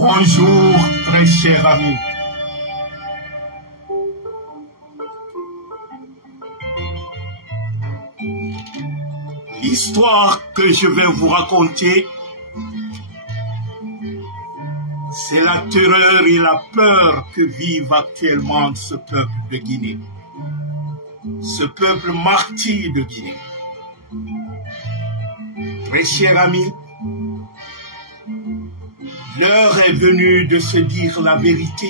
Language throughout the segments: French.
Bonjour, très cher ami. L'histoire que je vais vous raconter, c'est la terreur et la peur que vivent actuellement ce peuple de Guinée. Ce peuple martyr de Guinée. Très cher ami, l'heure est venue de se dire la vérité.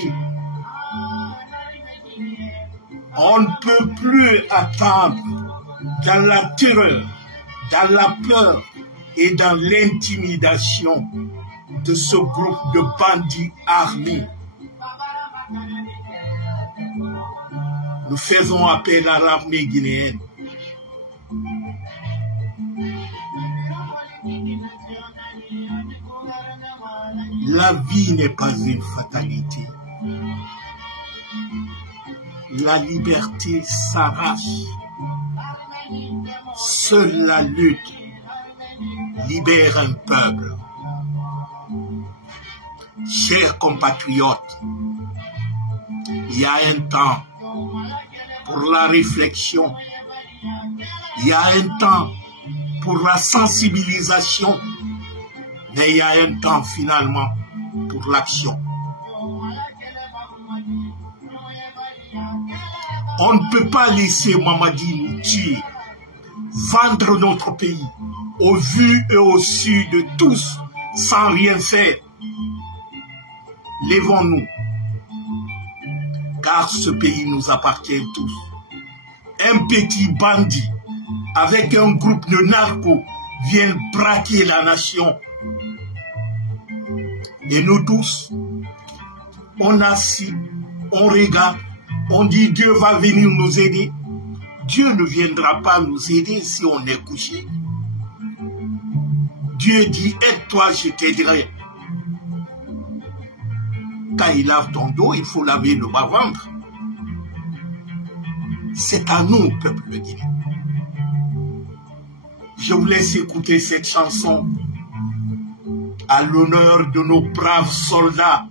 On ne peut plus attendre dans la terreur, dans la peur et dans l'intimidation de ce groupe de bandits armés. Nous faisons appel à l'armée guinéenne. La vie n'est pas une fatalité. La liberté s'arrache. Seule la lutte libère un peuple. Chers compatriotes, il y a un temps pour la réflexion, il y a un temps pour la sensibilisation, mais il y a un temps finalement pour l'action. On ne peut pas laisser Mamadi nous tuer, vendre notre pays au vu et au su de tous sans rien faire. Lèvons-nous, car ce pays nous appartient tous. Un petit bandit avec un groupe de narcos vient braquer la nation. Et nous tous, on assis, on regarde, on dit Dieu va venir nous aider. Dieu ne viendra pas nous aider si on est couché. Dieu dit aide-toi, je t'aiderai. Quand il lave ton dos, il faut laver le bas-ventre. C'est à nous, peuple de Guinée. Je vous laisse écouter cette chanson à l'honneur de nos braves soldats.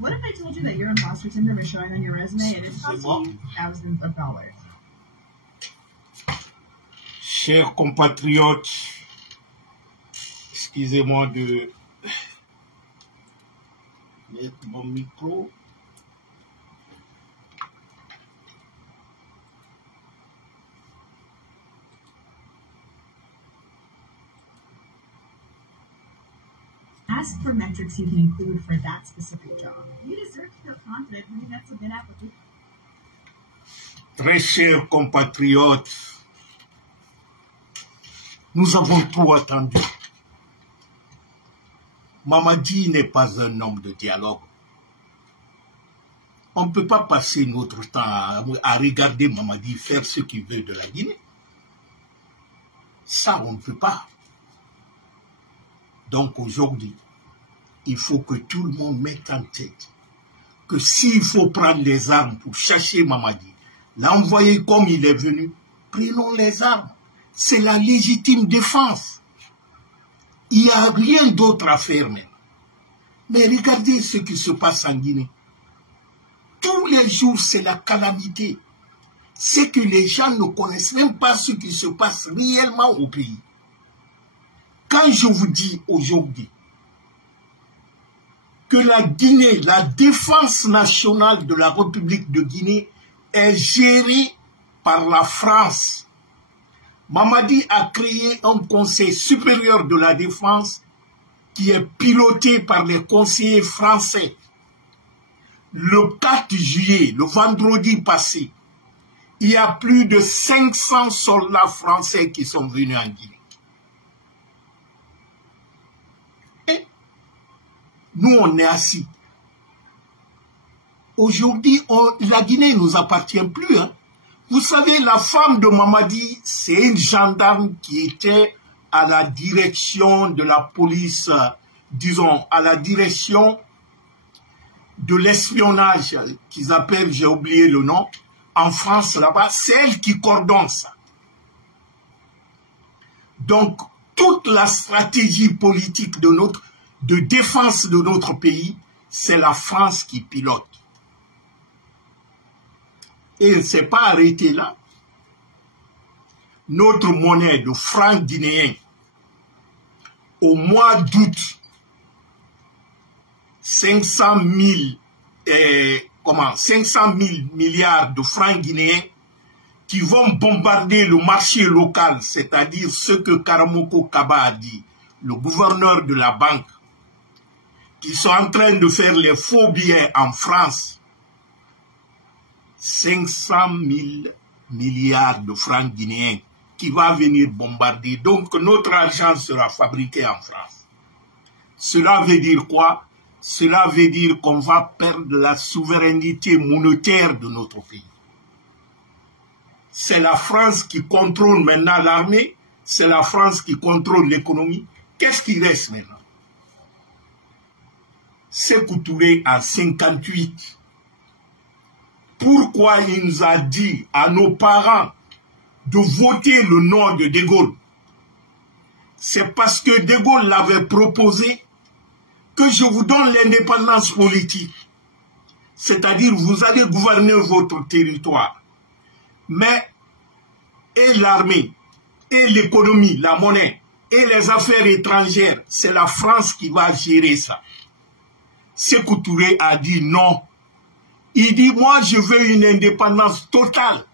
What if I told you that your imposter syndrome is showing on your resume and it's costing you thousands of dollars? Chers compatriotes, excusez-moi de mettre mon micro. Ask for metrics you can include for that specific job. You deserve to feel confident when you get to bid application. Très chers compatriotes, nous avons trop attendu. Mamadi n'est pas un homme de dialogue. On ne peut pas passer notre temps à regarder Mamadi faire ce qu'il veut de la Guinée. Ça, on ne peut pas. Donc aujourd'hui, il faut que tout le monde mette en tête que s'il faut prendre les armes pour chercher Mamadi, l'envoyer comme il est venu, prenons les armes. C'est la légitime défense. Il n'y a rien d'autre à faire même. Mais regardez ce qui se passe en Guinée. Tous les jours, c'est la calamité. C'est que les gens ne connaissent même pas ce qui se passe réellement au pays. Quand je vous dis aujourd'hui que la Guinée, la défense nationale de la République de Guinée est gérée par la France. Mamadi a créé un conseil supérieur de la défense qui est piloté par les conseillers français. Le 4 juillet, le vendredi passé, il y a plus de 500 soldats français qui sont venus en Guinée. Et nous, on est assis. Aujourd'hui, la Guinée ne nous appartient plus. Hein. Vous savez, la femme de Mamadi, c'est une gendarme qui était à la direction de la police, disons, à la direction de l'espionnage qu'ils appellent, j'ai oublié le nom, en France là-bas, c'est elle qui coordonne ça. Donc, toute la stratégie politique de défense de notre pays, c'est la France qui pilote. Et elle ne s'est pas arrêtée là. Notre monnaie de franc guinéen, au mois d'août, 500 000 milliards de francs guinéens qui vont bombarder le marché local, c'est-à-dire ce que Karamoko Kaba a dit, le gouverneur de la banque, qui sont en train de faire les faux billets en France. 500 000 milliards de francs guinéens qui va venir bombarder. Donc notre argent sera fabriqué en France. Cela veut dire quoi? Cela veut dire qu'on va perdre la souveraineté monétaire de notre pays. C'est la France qui contrôle maintenant l'armée, c'est la France qui contrôle l'économie. Qu'est-ce qui reste maintenant? Sékou Touré en 58. Pourquoi il nous a dit à nos parents de voter le nom de De Gaulle? C'est parce que De Gaulle l'avait proposé que je vous donne l'indépendance politique. C'est-à-dire, vous allez gouverner votre territoire. Mais, et l'armée, et l'économie, la monnaie, et les affaires étrangères, c'est la France qui va gérer ça. Sékou Touré a dit non. Il dit, moi, je veux une indépendance totale.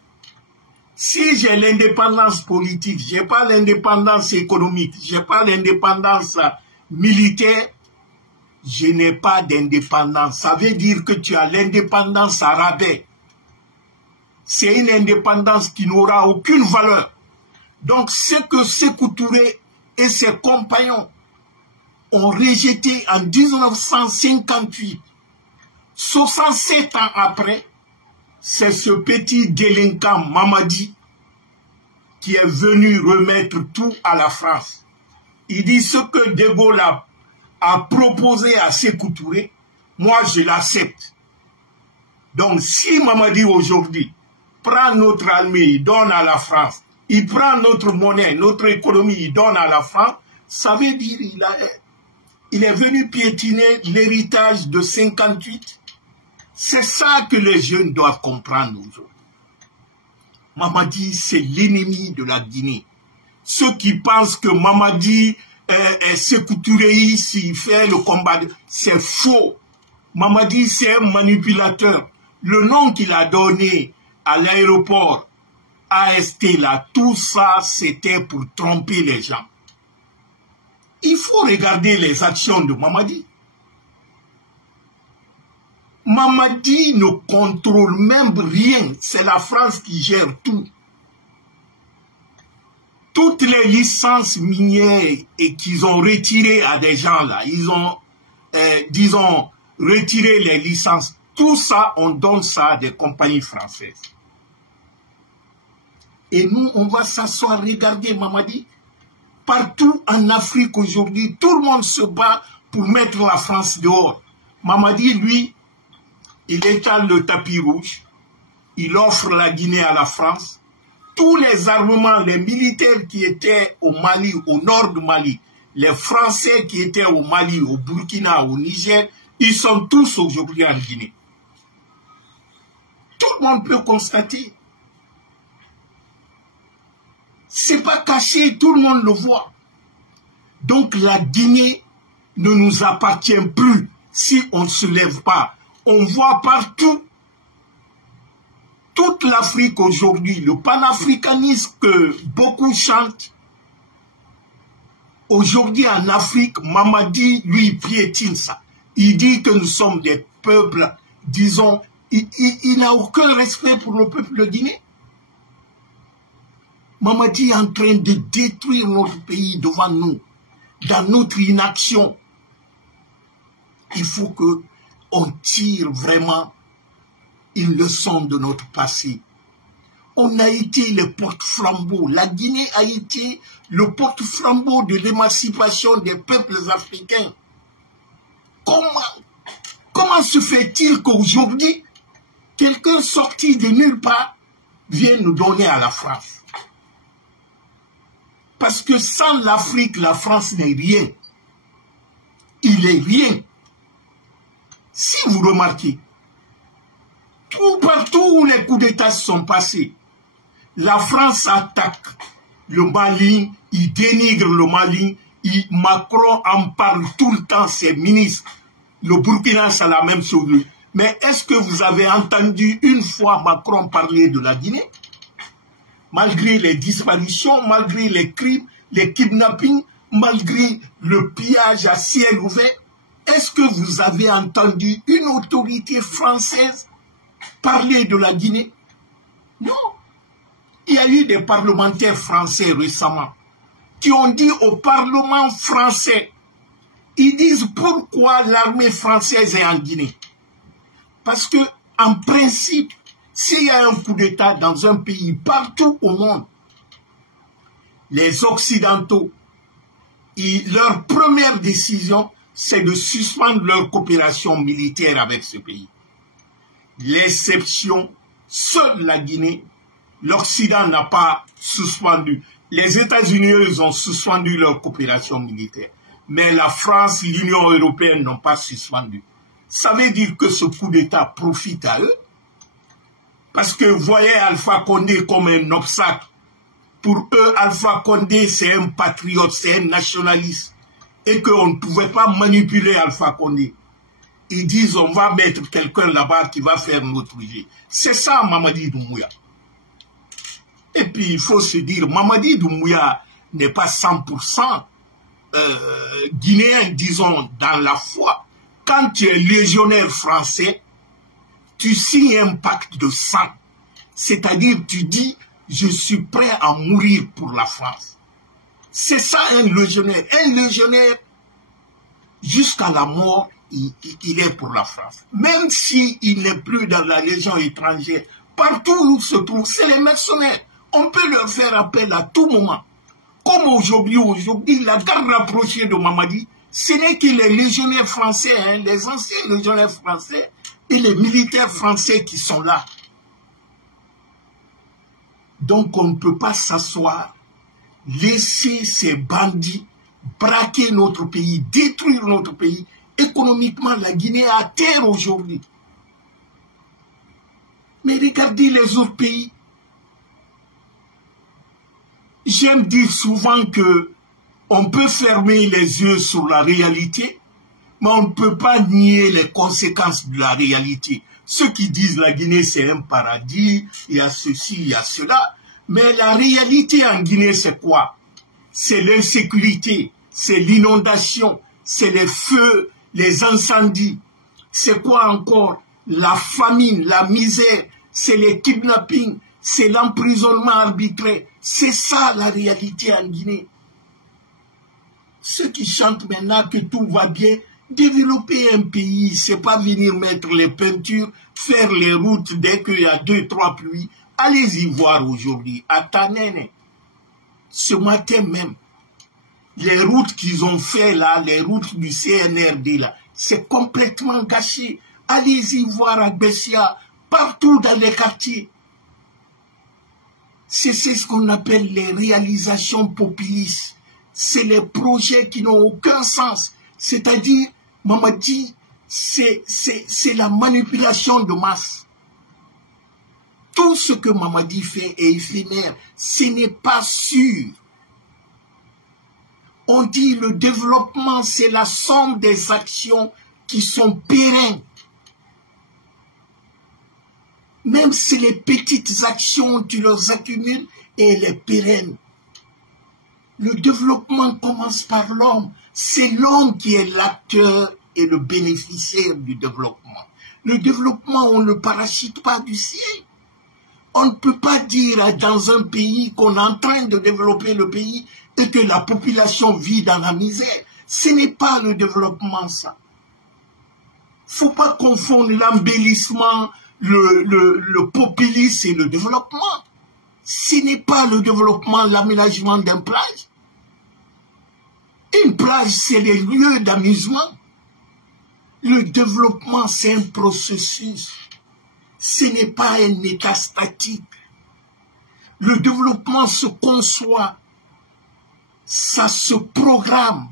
Si j'ai l'indépendance politique, je n'ai pas l'indépendance économique, je n'ai pas l'indépendance militaire, je n'ai pas d'indépendance. Ça veut dire que tu as l'indépendance à rabais. C'est une indépendance qui n'aura aucune valeur. Donc, ce que Sékou Touré et ses compagnons ont rejeté en 1958, 67 ans après, c'est ce petit délinquant Mamadi qui est venu remettre tout à la France. Il dit ce que De Gaulle a proposé à Sékou Touré, moi je l'accepte. Donc si Mamadi aujourd'hui prend notre armée, il donne à la France, il prend notre monnaie, notre économie, il donne à la France, ça veut dire il est venu piétiner l'héritage de 58. C'est ça que les jeunes doivent comprendre aujourd'hui. Mamadi, c'est l'ennemi de la Guinée. Ceux qui pensent que Mamadi Sékou Touré, s'il fait le combat, c'est faux. Mamadi, c'est un manipulateur. Le nom qu'il a donné à l'aéroport, AST, là, tout ça, c'était pour tromper les gens. Il faut regarder les actions de Mamadi. Mamadi ne contrôle même rien. C'est la France qui gère tout. Toutes les licences minières et qu'ils ont retirées à des gens là, ils ont, disons, retiré les licences. Tout ça, on donne ça à des compagnies françaises. Et nous, on va s'asseoir, regarder Mamadi. Partout en Afrique aujourd'hui, tout le monde se bat pour mettre la France dehors. Mamadi, lui, il étale le tapis rouge. Il offre la Guinée à la France. Tous les armements, les militaires qui étaient au Mali, au nord du Mali, Les Français qui étaient au Mali, au Burkina, au Niger, ils sont tous aujourd'hui en Guinée. Tout le monde peut constater. C'est pas caché, tout le monde le voit. Donc la Guinée ne nous appartient plus si on ne se lève pas. On voit partout, toute l'Afrique aujourd'hui, le panafricanisme que beaucoup chantent. Aujourd'hui en Afrique, Mamadi, lui, piétine ça. Il dit que nous sommes des peuples, disons, il n'a aucun respect pour le peuple guinéen. Mamadi est en train de détruire notre pays devant nous, dans notre inaction. Il faut qu'on tire vraiment une leçon de notre passé. On a été le porte-flambeau. La Guinée a été le porte-flambeau de l'émancipation des peuples africains. Comment se fait-il qu'aujourd'hui, quelqu'un sorti de nulle part vienne nous donner à la France? Parce que sans l'Afrique, la France n'est rien. Il est rien. Si vous remarquez, partout où les coups d'État sont passés, la France attaque le Mali, il dénigre le Mali, Macron en parle tout le temps, ses ministres. Le Burkina, c'est la même chose. Mais est-ce que vous avez entendu une fois Macron parler de la Guinée? Malgré les disparitions, malgré les crimes, les kidnappings, malgré le pillage à ciel ouvert, est-ce que vous avez entendu une autorité française parler de la Guinée? Non. Il y a eu des parlementaires français récemment qui ont dit au Parlement français, ils disent pourquoi l'armée française est en Guinée. Parce que, en principe, s'il y a un coup d'État dans un pays, partout au monde, les Occidentaux, leur première décision, c'est de suspendre leur coopération militaire avec ce pays. L'exception, seule la Guinée, l'Occident n'a pas suspendu. Les États-Unis, eux, ont suspendu leur coopération militaire. Mais la France, l'Union européenne n'ont pas suspendu. Ça veut dire que ce coup d'État profite à eux. Parce que vous voyez Alpha Condé comme un obstacle. Pour eux, Alpha Condé, c'est un patriote, c'est un nationaliste. Et qu'on ne pouvait pas manipuler Alpha Condé. Ils disent, on va mettre quelqu'un là-bas qui va faire notre vie. C'est ça, Mamadi Doumbouya. Et puis, il faut se dire, Mamadi Doumbouya n'est pas 100% guinéen, disons, dans la foi. Quand tu es légionnaire français, tu signes un pacte de sang. C'est-à-dire, tu dis, je suis prêt à mourir pour la France. C'est ça un légionnaire. Un légionnaire, jusqu'à la mort, il est pour la France. Même s'il n'est plus dans la légion étrangère, partout où il se trouve, c'est les mercenaires. On peut leur faire appel à tout moment. Comme aujourd'hui, la garde rapprochée de Mamadi, ce n'est que les légionnaires français, hein, les anciens légionnaires français et les militaires français qui sont là. Donc on ne peut pas s'asseoir, laisser ces bandits braquer notre pays, détruire notre pays. Économiquement, la Guinée est à terre aujourd'hui. Mais regardez les autres pays. J'aime dire souvent que on peut fermer les yeux sur la réalité, mais on ne peut pas nier les conséquences de la réalité. Ceux qui disent la Guinée c'est un paradis, il y a ceci, il y a cela, mais la réalité en Guinée c'est quoi? C'est l'insécurité, c'est l'inondation, c'est les feux, les incendies, c'est quoi encore? La famine, la misère, c'est les kidnappings, c'est l'emprisonnement arbitraire. C'est ça la réalité en Guinée. Ceux qui chantent maintenant que tout va bien, développer un pays, c'est pas venir mettre les peintures, faire les routes dès qu'il y a 2-3 pluies. Allez-y voir aujourd'hui, à Tanene, ce matin même, les routes qu'ils ont fait là, les routes du CNRD là, c'est complètement gâché. Allez-y voir à Bessia, partout dans les quartiers. C'est ce qu'on appelle les réalisations populistes. c'est les projets qui n'ont aucun sens. C'est-à-dire, Mamadi, c'est la manipulation de masse. Tout ce que Mamadi fait est éphémère. Ce n'est pas sûr. On dit le développement, c'est la somme des actions qui sont pérennes. Même si les petites actions, tu les accumules et elles sont pérennes. Le développement commence par l'homme. C'est l'homme qui est l'acteur et le bénéficiaire du développement. Le développement, on ne le parachute pas du ciel. On ne peut pas dire dans un pays qu'on est en train de développer le pays et que la population vit dans la misère. Ce n'est pas le développement, ça. Il ne faut pas confondre l'embellissement, le populisme et le développement. Ce n'est pas le développement, l'aménagement d'une plage. Une plage, c'est les lieux d'amusement. Le développement, c'est un processus. Ce n'est pas un état statique. Le développement se conçoit, ça se programme.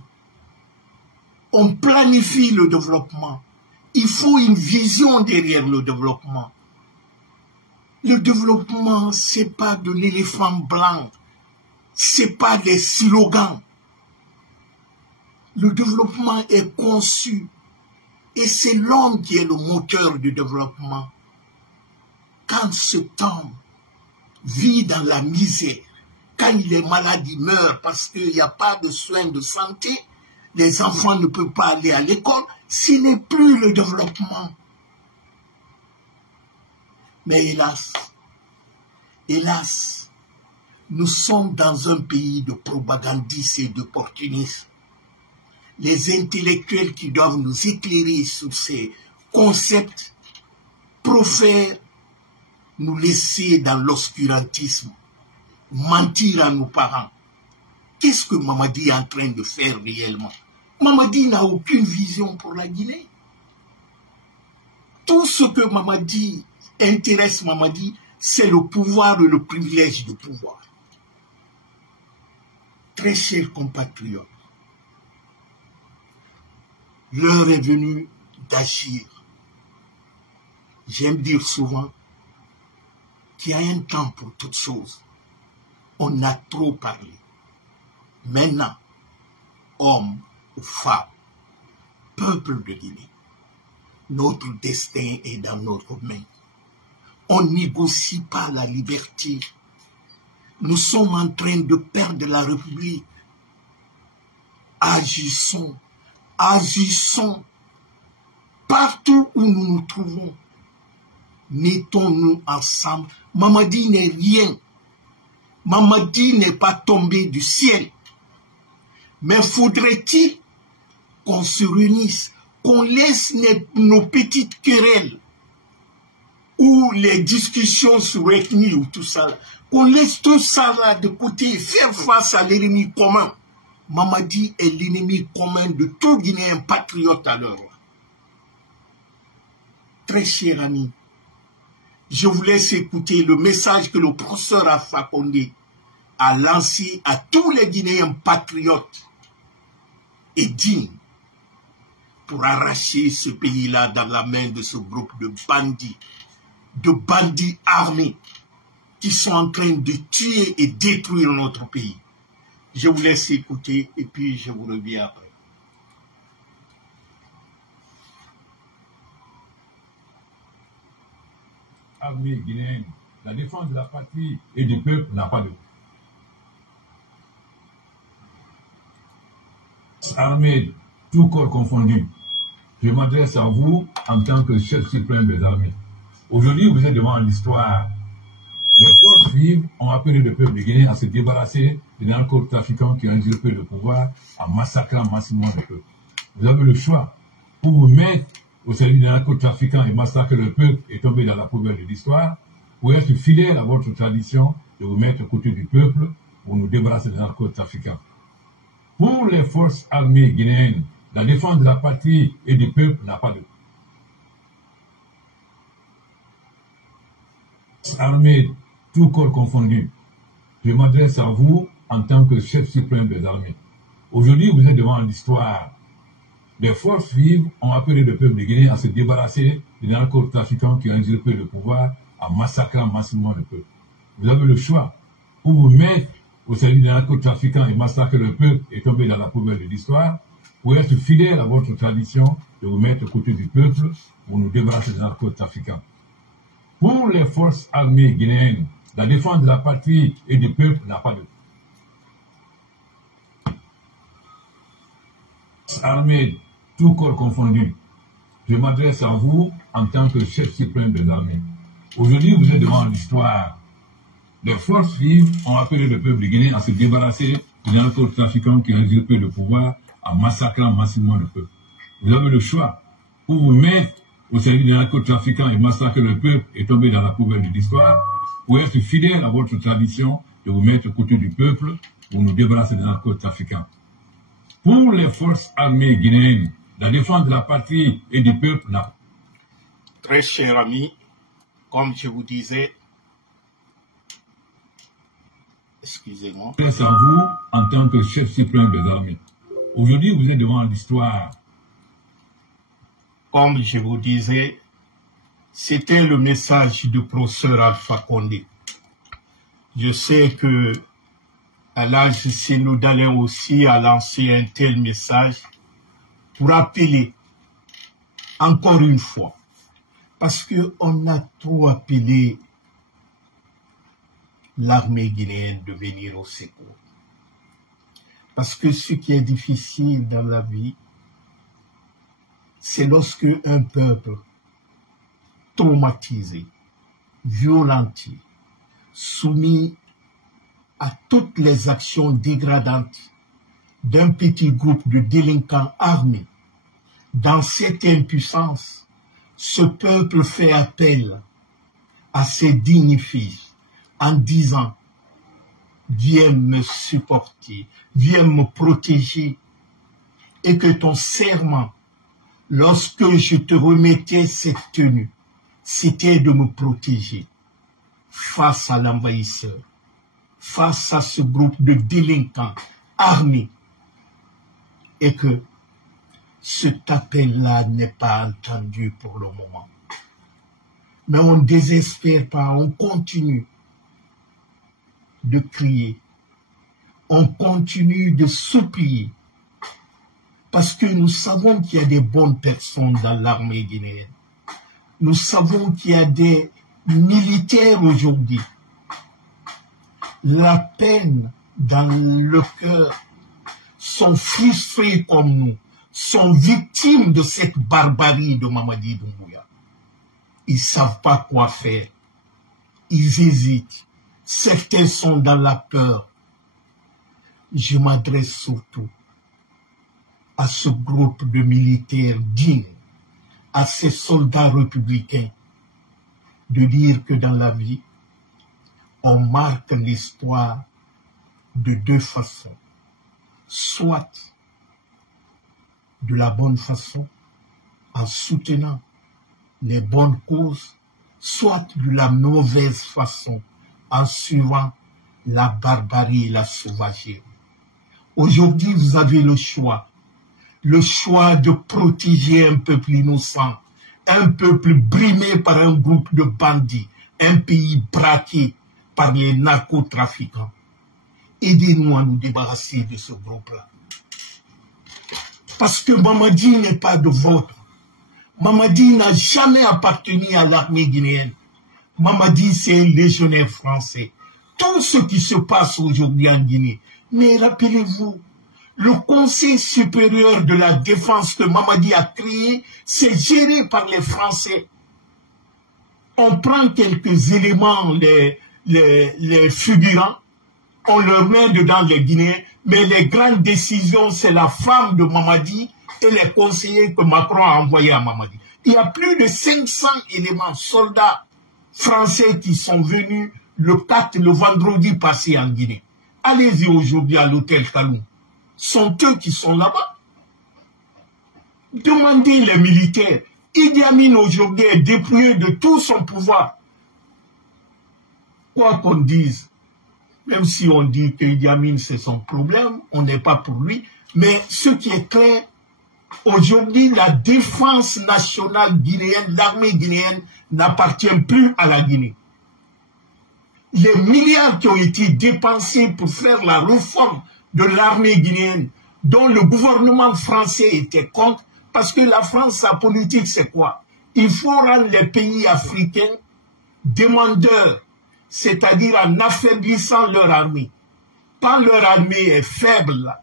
On planifie le développement. Il faut une vision derrière le développement. Le développement, ce n'est pas de l'éléphant blanc. Ce n'est pas des slogans. Le développement est conçu. Et c'est l'homme qui est le moteur du développement. Quand cet homme vit dans la misère, quand il est malade, il meurt parce qu'il n'y a pas de soins de santé, les enfants ne peuvent pas aller à l'école, ce n'est plus le développement. Mais hélas, nous sommes dans un pays de propagandistes et d'opportunistes. Les intellectuels qui doivent nous éclairer sur ces concepts préfèrent nous laisser dans l'obscurantisme, mentir à nos parents. Qu'est-ce que Mamadi est en train de faire réellement? Mamadi n'a aucune vision pour la Guinée. Tout ce que Mamadi intéresse Mamadi, c'est le pouvoir et le privilège de pouvoir. Très chers compatriotes, l'heure est venue d'agir. J'aime dire souvent qu'il y a un temps pour toutes choses. On a trop parlé. Maintenant, hommes ou femmes, peuple de Guinée, notre destin est dans notre main. On ne négocie pas la liberté. Nous sommes en train de perdre la République. Agissons. Agissons partout où nous nous trouvons. Mettons-nous ensemble. Mamadi n'est rien. Mamadi n'est pas tombé du ciel. Mais faudrait-il qu'on se réunisse, qu'on laisse nos petites querelles ou les discussions sur l'ethnie ou tout ça, qu'on laisse tout ça là de côté et faire face à l'ennemi commun. Mamadi est l'ennemi commun de tout Guinéen patriote à l'heure. Très cher ami, je vous laisse écouter le message que le professeur Alpha Condé a lancé à tous les Guinéens patriotes et dignes pour arracher ce pays-là dans la main de ce groupe de bandits armés qui sont en train de tuer et détruire notre pays. Je vous laisse écouter et puis je vous reviens après. Armée guinéenne, la défense de la patrie et du peuple n'a pas de armée, tout corps confondu. Je m'adresse à vous en tant que chef suprême des armées. Aujourd'hui, vous êtes devant l'histoire. Les forces vives ont appelé le peuple de Guinée à se débarrasser des narcotrafiquants qui ont usurpé le pouvoir en massacrant massivement le peuple. Vous avez le choix pour vous mettre au service des narcotrafiquants et massacrer le peuple et tomber dans la poubelle de l'histoire, pour être fidèle à votre tradition de vous mettre aux côtés du peuple pour nous débarrasser des narcotrafiquants. Pour les forces armées guinéennes, la défense de la patrie et du peuple n'a pas de armée, tout corps confondu. Je m'adresse à vous en tant que chef suprême des armées. Aujourd'hui, vous êtes devant l'histoire. Des forces vives ont appelé le peuple de Guinée à se débarrasser des narcotrafiquants qui ont usurpé le pouvoir en massacrant massivement le peuple. Vous avez le choix. Ou vous mettre au service des narcotrafiquants et massacrer le peuple et tomber dans la poubelle de l'histoire, ou être fidèle à votre tradition de vous mettre aux côtés du peuple pour nous débarrasser des narcotrafiquants. Pour les forces armées guinéennes, la défense de la patrie et du peuple n'a pas de armée, tout corps confondu. Je m'adresse à vous en tant que chef suprême des armées. Aujourd'hui, vous êtes devant l'histoire. Les forces vives ont appelé le peuple de Guinée à se débarrasser des narcotrafiquants qui ont usurpé le pouvoir en massacrant massivement le peuple. Vous avez le choix. Ou vous mettre au service des narcotrafiquants et massacrer le peuple et tomber dans la poubelle de l'histoire, ou être fidèle à votre tradition de vous mettre aux côtés du peuple pour nous débarrasser des narcotrafiquants. Pour les forces armées guinéennes, la défense de la patrie et du peuple n'a. Très cher ami, comme je vous disais, excusez-moi. Je m'adresse à vous en tant que chef suprême des armées. Aujourd'hui, vous êtes devant l'histoire. Comme je vous disais, c'était le message du professeur Alpha Condé. Je sais que Alhaji Sénou Dalin aussi a lancé un tel message pour appeler encore une fois, parce qu'on a trop appelé l'armée guinéenne de venir au secours. Parce que ce qui est difficile dans la vie, c'est lorsque un peuple traumatisé, violenté, soumis à toutes les actions dégradantes d'un petit groupe de délinquants armés, dans cette impuissance, ce peuple fait appel à ses dignes filles en disant « Viens me supporter, viens me protéger, et que ton serment, lorsque je te remettais cette tenue, c'était de me protéger face à l'envahisseur, face à ce groupe de délinquants armés, et que cet appel-là n'est pas entendu pour le moment. Mais on ne désespère pas, on continue de crier, on continue de supplier, parce que nous savons qu'il y a des bonnes personnes dans l'armée guinéenne. Nous savons qu'il y a des militaires aujourd'hui. La peine dans le cœur, sont frustrés comme nous, sont victimes de cette barbarie de Mamadi Doumbouya. Ils ne savent pas quoi faire. Ils hésitent. Certains sont dans la peur. Je m'adresse surtout à ce groupe de militaires dignes, à ces soldats républicains, de dire que dans la vie, on marque l'histoire de deux façons. Soit de la bonne façon, en soutenant les bonnes causes, soit de la mauvaise façon, en suivant la barbarie et la sauvagerie. Aujourd'hui, vous avez le choix de protéger un peuple innocent, un peuple brimé par un groupe de bandits, un pays braqué par les narcotrafiquants. Aidez-nous à nous débarrasser de ce groupe-là. Parce que Mamadi n'est pas de vôtre. Mamadi n'a jamais appartenu à l'armée guinéenne. Mamadi, c'est un légionnaire français. Tout ce qui se passe aujourd'hui en Guinée. Mais rappelez-vous, le Conseil supérieur de la défense que Mamadi a créé, c'est géré par les Français. On prend quelques éléments, les figurants, on leur met dedans les Guinéens, mais les grandes décisions, c'est la femme de Mamadi et les conseillers que Macron a envoyés à Mamadi. Il y a plus de 500 éléments, soldats français qui sont venus le vendredi passé en Guinée. Allez-y aujourd'hui à l'hôtel Kaloum. Sont eux qui sont là-bas. Demandez les militaires. Idi Amin aujourd'hui est dépouillé de tout son pouvoir. Quoi qu'on dise, même si on dit que Idi Amin c'est son problème, on n'est pas pour lui, Mais ce qui est clair, aujourd'hui, la défense nationale guinéenne, l'armée guinéenne n'appartient plus à la Guinée. Les milliards qui ont été dépensés pour faire la réforme de l'armée guinéenne, dont le gouvernement français était contre, parce que la France, sa politique, c'est quoi? Il faut rendre les pays africains demandeurs, c'est-à-dire en affaiblissant leur armée. Quand leur armée est faible, là,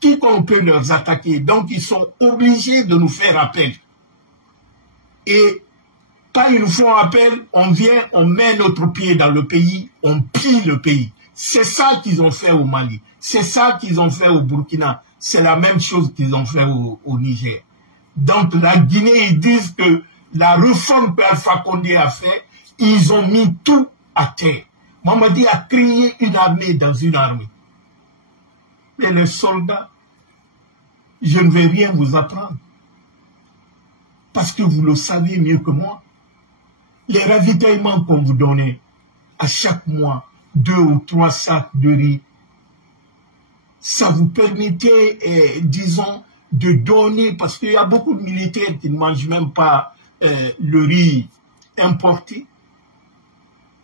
quiconque peut leur attaquer. Donc, ils sont obligés de nous faire appel. Et quand ils nous font appel, on vient, on met notre pied dans le pays, on pille le pays. C'est ça qu'ils ont fait au Mali. C'est ça qu'ils ont fait au Burkina. C'est la même chose qu'ils ont fait au Niger. Donc, la Guinée, ils disent que la réforme que Alpha Condé a fait, ils ont mis tout à terre. Mamadi a créé une armée dans une armée. Mais les soldats, je ne vais rien vous apprendre. Parce que vous le savez mieux que moi. Les ravitaillements qu'on vous donnait à chaque mois, 2 ou 3 sacs de riz, ça vous permettait, disons, de donner, parce qu'il y a beaucoup de militaires qui ne mangent même pas le riz importé.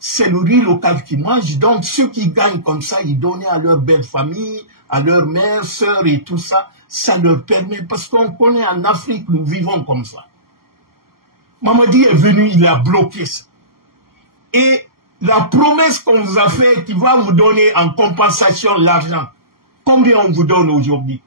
C'est le riz local qu'ils mangent. Donc, ceux qui gagnent comme ça, ils donnent à leur belle famille, à leurs mères, sœurs et tout ça. Ça leur permet, parce qu'on connaît en Afrique, nous vivons comme ça. Mamadi est venu, il a bloqué ça. Et la promesse qu'on vous a faite, qui va vous donner en compensation l'argent, combien on vous donne aujourd'hui?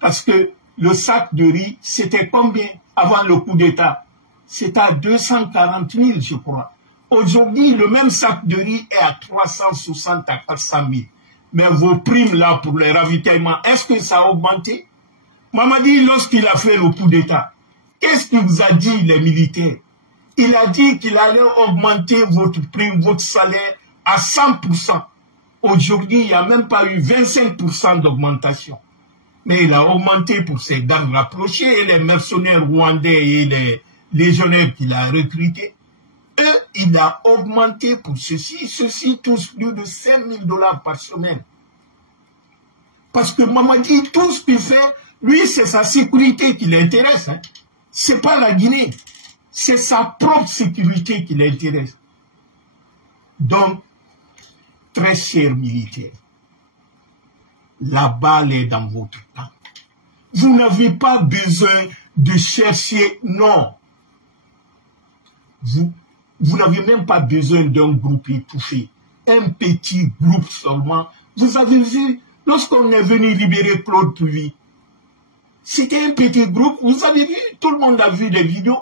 Parce que le sac de riz, c'était combien avant le coup d'État? C'était à 240 000, je crois. Aujourd'hui, le même sac de riz est à 360 à 400 000. Mais vos primes là pour les ravitaillements, est-ce que ça a augmenté? Mamadi, lorsqu'il a fait le coup d'État, qu'est-ce qu'il vous a dit, les militaires? Il a dit qu'il allait augmenter votre prime, votre salaire à 100%. Aujourd'hui, il n'y a même pas eu 25% d'augmentation. Mais il a augmenté pour ses gardes rapprochés et les mercenaires rwandais et les légionnaires qu'il a recrutés. Eux, il a augmenté pour ceci. Ceux-ci touchent plus de 5 000 $ par semaine. Parce que Mamadi, tout ce qu'il fait, lui, c'est sa sécurité qui l'intéresse. Hein. C'est pas la Guinée. C'est sa propre sécurité qui l'intéresse. Donc, très chers militaires, la balle est dans votre camp. Vous n'avez pas besoin de chercher, non. Vous n'avez même pas besoin d'un groupe étouffé. Un petit groupe seulement. Vous avez vu, lorsqu'on est venu libérer Claude Puvis, c'était un petit groupe, vous avez vu, tout le monde a vu les vidéos.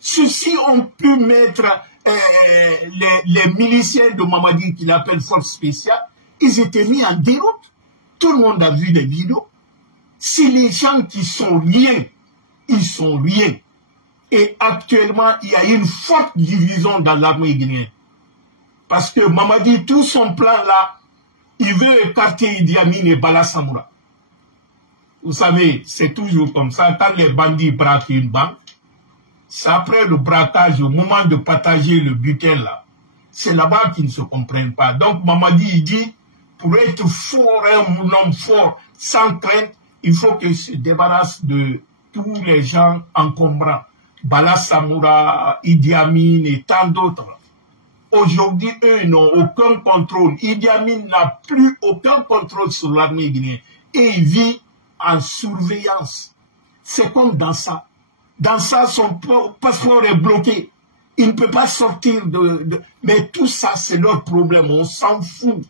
Ceux-ci ont pu mettre les miliciens de Mamadi, qu'il appelle force spéciale, ils étaient mis en déroute. Tout le monde a vu les vidéos. Si les gens qui sont rien, ils sont rien. Et actuellement, il y a une forte division dans l'armée guinéenne. Parce que Mamadi, tout son plan là, il veut écarter Idi Amin et Bala Samoura. Vous savez, c'est toujours comme ça. Quand les bandits braquent une banque, c'est après le braquage, au moment de partager le butin là. C'est là-bas qu'ils ne se comprennent pas. Donc Mamadi, il dit, pour être fort, un homme fort, sans crainte, il faut qu'il se débarrasse de tous les gens encombrants. Bala Samoura, Idi Amin et tant d'autres. Aujourd'hui, eux n'ont aucun contrôle. Idi Amin n'a plus aucun contrôle sur l'armée guinéenne. Et il vit en surveillance. C'est comme dans ça. Dans ça, son passeport est bloqué. Il ne peut pas sortir Mais tout ça, c'est leur problème. On s'en fout.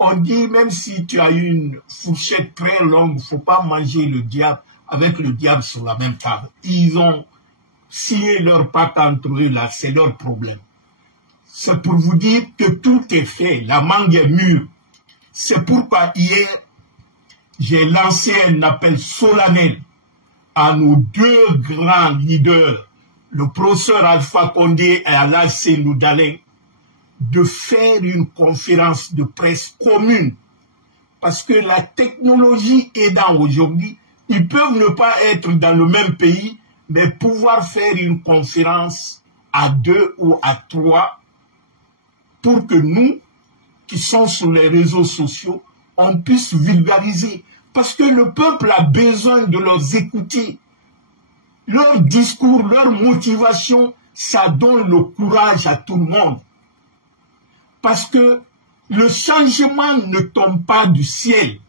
On dit, même si tu as une fourchette très longue, il ne faut pas manger le diable avec le diable sur la même table. Ils ont signé leur pacte entre eux, là, c'est leur problème. C'est pour vous dire que tout est fait. La mangue est mûre. C'est pourquoi hier, j'ai lancé un appel solennel à nos deux grands leaders, le professeur Alpha Condé et Alhaji Seydou Dalein, de faire une conférence de presse commune. Parce que la technologie aidant aujourd'hui, ils peuvent ne pas être dans le même pays, mais pouvoir faire une conférence à 2 ou à 3 pour que nous, qui sommes sur les réseaux sociaux, on puisse vulgariser. Parce que le peuple a besoin de les écouter. Leur discours, leur motivation, ça donne le courage à tout le monde. Parce que le changement ne tombe pas du ciel.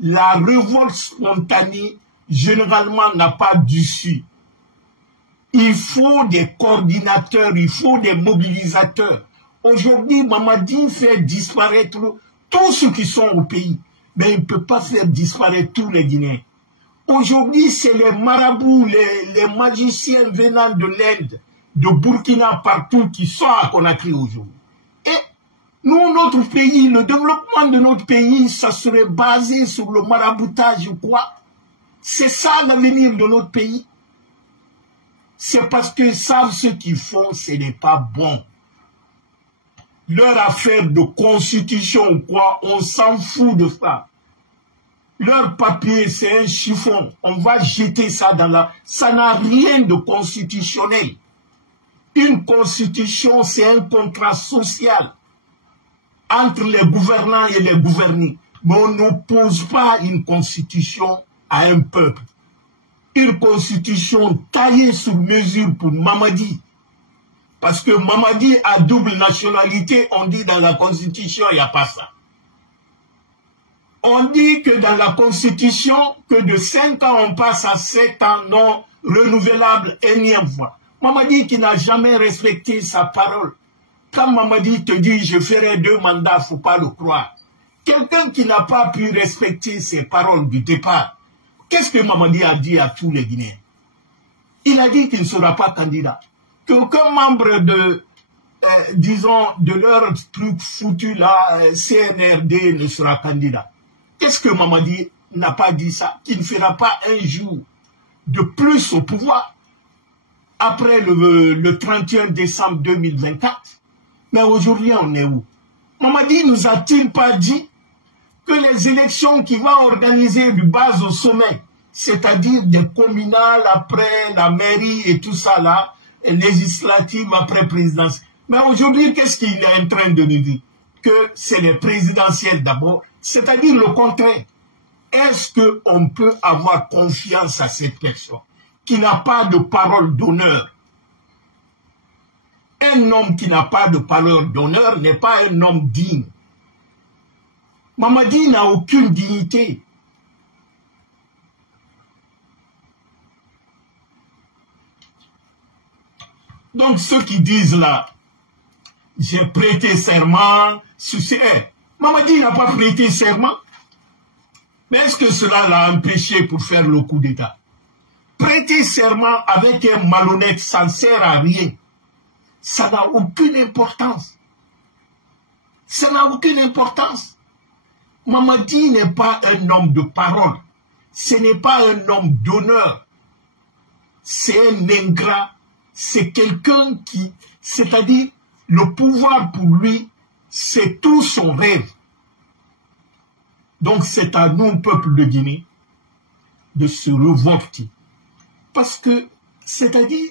La révolte spontanée, généralement, n'a pas d'issue. Il faut des coordinateurs, il faut des mobilisateurs. Aujourd'hui, Mamadi fait disparaître tous ceux qui sont au pays. Mais il ne peut pas faire disparaître tous les Guinéens. Aujourd'hui, c'est les marabouts, les magiciens venant de l'Inde, de Burkina, partout, qui sont à Conakry aujourd'hui. Et nous, notre pays, le développement de notre pays, ça serait basé sur le maraboutage ou quoi? C'est ça l'avenir de notre pays. C'est parce qu'ils savent ce qu'ils font, ce n'est pas bon. Leur affaire de constitution ou quoi, on s'en fout de ça. Leur papier, c'est un chiffon. On va jeter ça dans la... Ça n'a rien de constitutionnel. Une constitution, c'est un contrat social entre les gouvernants et les gouvernés. Mais on n'oppose pas une constitution à un peuple. Une constitution taillée sur mesure pour Mamadi. Parce que Mamadi a double nationalité, on dit dans la constitution, il n'y a pas ça. On dit que dans la constitution, que de 5 ans, on passe à 7 ans non renouvelables énième fois. Mamadi qui n'a jamais respecté sa parole. Quand Mamadi te dit, je ferai 2 mandats, il ne faut pas le croire. Quelqu'un qui n'a pas pu respecter ses paroles du départ, qu'est-ce que Mamadi a dit à tous les Guinéens? Il a dit qu'il ne sera pas candidat. Qu'aucun membre de, disons, de leur truc foutu là, CNRD ne sera candidat. Qu'est-ce que Mamadi n'a pas dit ça? Qu'il ne fera pas un jour de plus au pouvoir après le 31 décembre 2024. Mais aujourd'hui, on est où? Mamadi nous a-t-il pas dit que les élections qu'il va organiser du bas au sommet, c'est-à-dire des communales après la mairie et tout ça là, et législatives après présidentielles. Mais aujourd'hui, qu'est-ce qu'il est en train de nous dire? Que c'est les présidentielles d'abord, c'est-à-dire le contraire. Est-ce qu'on peut avoir confiance à cette personne qui n'a pas de parole d'honneur? Un homme qui n'a pas de parole d'honneur n'est pas un homme digne. Mamadi n'a aucune dignité. Donc ceux qui disent là, j'ai prêté serment, Mamadi n'a pas prêté serment. Mais est-ce que cela l'a empêché pour faire le coup d'État? Prêter serment avec un malhonnête, ça ne sert à rien. Ça n'a aucune importance. Ça n'a aucune importance. Mamadi n'est pas un homme de parole. Ce n'est pas un homme d'honneur. C'est un ingrat. C'est quelqu'un qui, c'est-à-dire, le pouvoir pour lui, c'est tout son rêve. Donc c'est à nous, peuple de Guinée, de se révolter. Parce que, c'est-à-dire,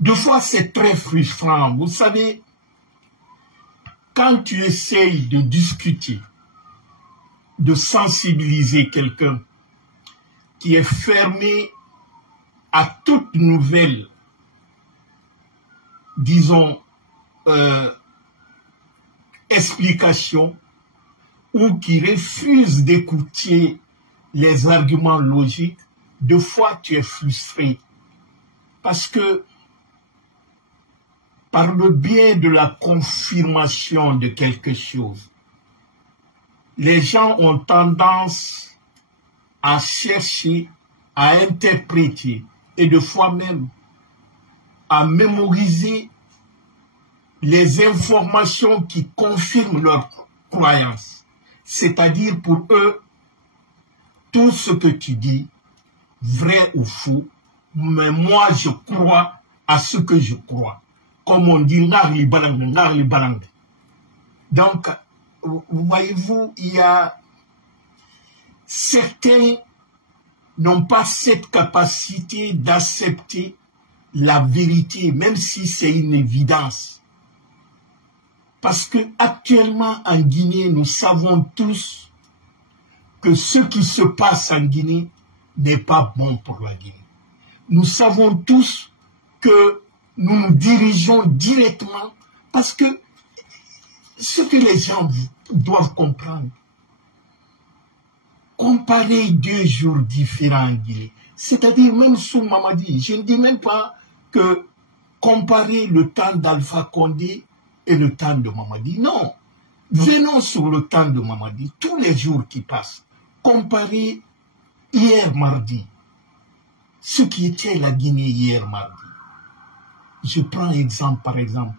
deux fois c'est très frustrant. Vous savez, quand tu essayes de discuter, de sensibiliser quelqu'un qui est fermé à toute nouvelle, disons, explication, ou qui refuse d'écouter les arguments logiques, deux fois tu es frustré. Parce que, par le biais de la confirmation de quelque chose, les gens ont tendance à chercher, à interpréter, et de fois même à mémoriser les informations qui confirment leur croyance. C'est-à-dire pour eux, tout ce que tu dis, vrai ou faux, mais moi je crois à ce que je crois. Comme on dit, ngarli balang. Donc, voyez-vous, il y a certains n'ont pas cette capacité d'accepter la vérité, même si c'est une évidence. Parce que actuellement en Guinée, nous savons tous que ce qui se passe en Guinée n'est pas bon pour la Guinée. Nous savons tous que nous nous dirigeons directement parce que ce que les gens doivent comprendre, comparer 2 jours différents en Guinée, c'est-à-dire même sous Mamadi, je ne dis même pas que comparer le temps d'Alpha Condé et le temps de Mamadi, non. Venons sur le temps de Mamadi, tous les jours qui passent, comparer hier mardi, ce qui était la Guinée hier mardi. Je prends exemple par exemple.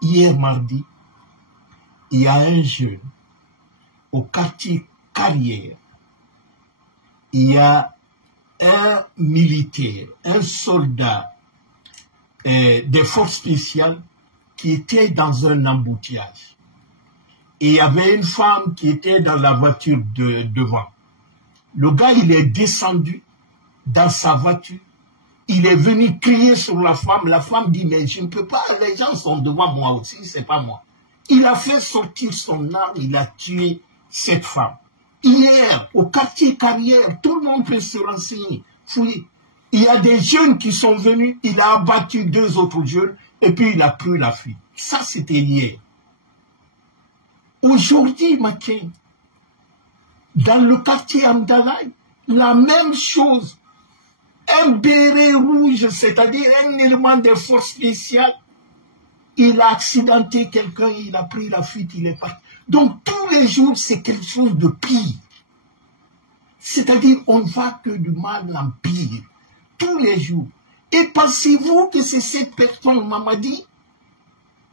Hier mardi, il y a un jeune au quartier Carrière. Il y a un militaire, un soldat des forces spéciales qui était dans un embouteillage. Et il y avait une femme qui était dans la voiture devant. Le gars, il est descendu dans sa voiture. Il est venu crier sur la femme. La femme dit, mais je ne peux pas, les gens sont devant moi aussi, c'est pas moi. Il a fait sortir son arme, il a tué cette femme. Hier, au quartier Carrière, tout le monde peut se renseigner, fouiller. Il y a des jeunes qui sont venus, il a abattu 2 autres jeunes, et puis il a pris la fuite. Ça, c'était hier. Aujourd'hui, matin, dans le quartier Amdalaï, la même chose. Un béret rouge, c'est-à-dire un élément des forces spéciales, il a accidenté quelqu'un, il a pris la fuite, il est parti. Donc tous les jours, c'est quelque chose de pire. C'est-à-dire, on ne va que du mal en pire. Tous les jours. Et pensez-vous que c'est cette personne, Mamadi,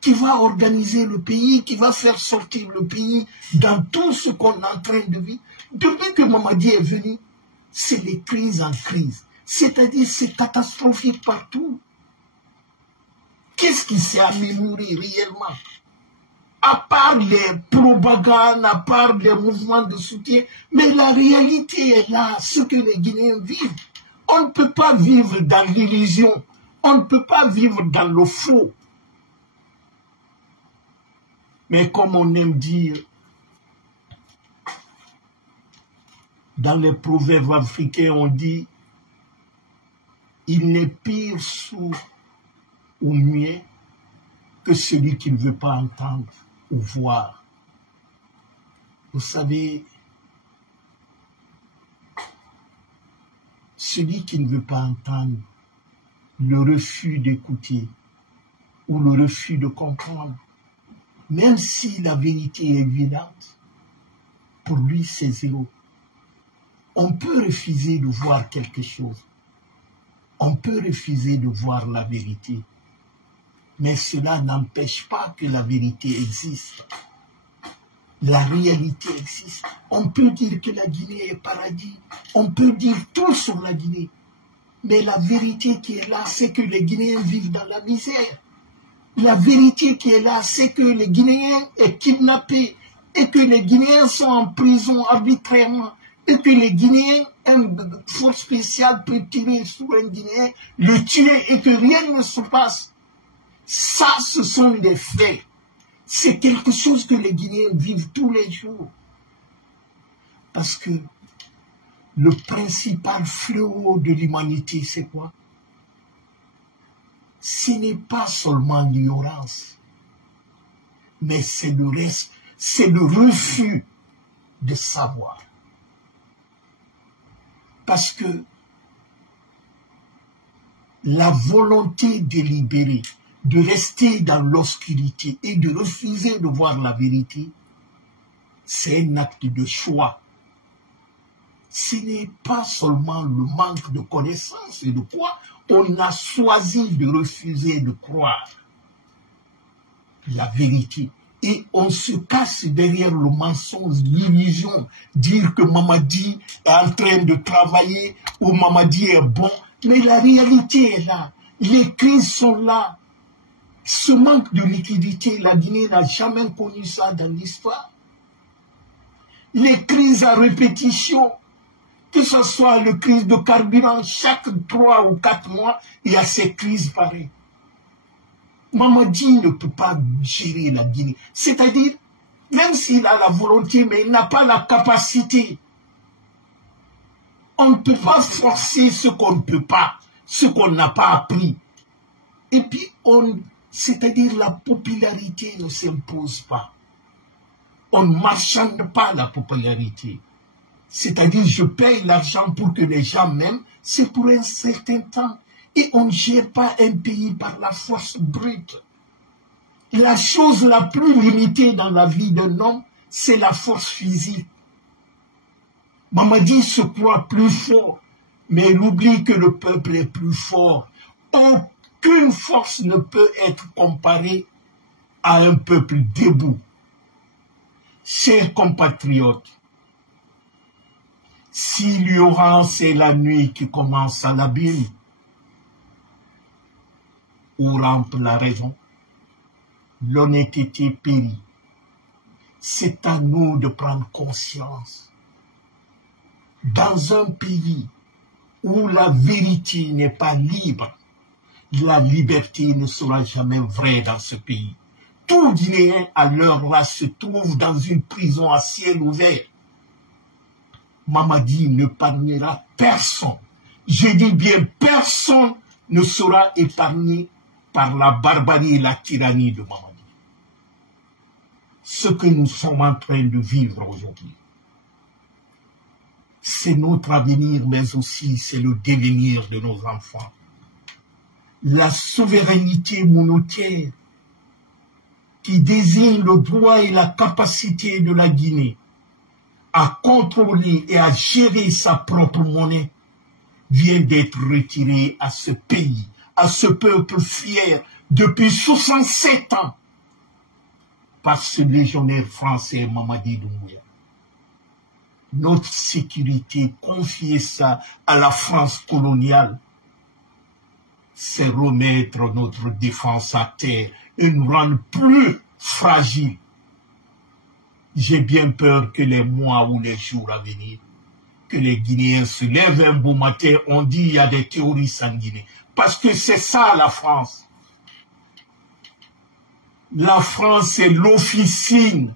qui va organiser le pays, qui va faire sortir le pays dans tout ce qu'on est en train de vivre? Depuis que Mamadi est venu, c'est les crises en crise. C'est-à-dire, c'est catastrophique partout. Qu'est-ce qui s'est amélioré réellement? À part les propagandes, à part les mouvements de soutien, mais la réalité est là, ce que les Guinéens vivent. On ne peut pas vivre dans l'illusion, on ne peut pas vivre dans le faux. Mais comme on aime dire, dans les proverbes africains, on dit, il n'est pire sourd ou muet que celui qui ne veut pas entendre ou voir. Vous savez, celui qui ne veut pas entendre, le refus d'écouter ou le refus de comprendre, même si la vérité est évidente, pour lui c'est zéro. On peut refuser de voir quelque chose. On peut refuser de voir la vérité. Mais cela n'empêche pas que la vérité existe. La réalité existe. On peut dire que la Guinée est paradis. On peut dire tout sur la Guinée. Mais la vérité qui est là, c'est que les Guinéens vivent dans la misère. La vérité qui est là, c'est que les Guinéens sont kidnappés et que les Guinéens sont en prison arbitrairement et que les Guinéens, une force spéciale peut tirer sur un Guinéen, le tuer et que rien ne se passe. Ça, ce sont des faits. C'est quelque chose que les Guinéens vivent tous les jours. Parce que le principal fléau de l'humanité, c'est quoi? Ce n'est pas seulement l'ignorance, mais c'est le reste, c'est le refus de savoir. Parce que la volonté délibérée de rester dans l'obscurité et de refuser de voir la vérité, c'est un acte de choix. Ce n'est pas seulement le manque de connaissances et de quoi on a choisi de refuser de croire la vérité. Et on se cache derrière le mensonge, l'illusion, dire que Mamadi est en train de travailler ou Mamadi est bon. Mais la réalité est là. Les crises sont là. Ce manque de liquidité, la Guinée n'a jamais connu ça dans l'histoire. Les crises à répétition, que ce soit le crise de carburant, chaque 3 ou 4 mois, il y a ces crises pareilles. Mamadi ne peut pas gérer la Guinée. C'est-à-dire, Même s'il a la volonté, mais il n'a pas la capacité. On ne peut pas forcer ce qu'on ne peut pas, ce qu'on n'a pas appris. Et puis, c'est-à-dire la popularité ne s'impose pas. On ne marchande pas la popularité. C'est-à-dire, je paye l'argent pour que les gens m'aiment, c'est pour un certain temps. Et on ne gère pas un pays par la force brute. La chose la plus limitée dans la vie d'un homme, c'est la force physique. Mamadi se croit plus fort, mais il oublie que le peuple est plus fort. Aucune force ne peut être comparée à un peuple debout. Chers compatriotes, si l'ignorance est la nuit qui commence à l'abîme, où rampe la raison, l'honnêteté périt. C'est à nous de prendre conscience. Dans un pays où la vérité n'est pas libre, la liberté ne sera jamais vraie dans ce pays. Tout Guinéen à l'heure là se trouve dans une prison à ciel ouvert. Mamadi n'épargnera personne. Je dis bien personne ne sera épargné par la barbarie et la tyrannie de Mamadi. Ce que nous sommes en train de vivre aujourd'hui, c'est notre avenir, mais aussi c'est le devenir de nos enfants. La souveraineté monétaire qui désigne le droit et la capacité de la Guinée à contrôler et à gérer sa propre monnaie vient d'être retirée à ce pays, à ce peuple fier depuis 67 ans par ce légionnaire français Mamadi Doumbouya. Notre sécurité, confier ça à la France coloniale, c'est remettre notre défense à terre et nous rendre plus fragiles. J'ai bien peur que les mois ou les jours à venir, que les Guinéens se lèvent un beau matin, on dit il y a des terroristes en Guinée. Parce que c'est ça la France. La France est l'officine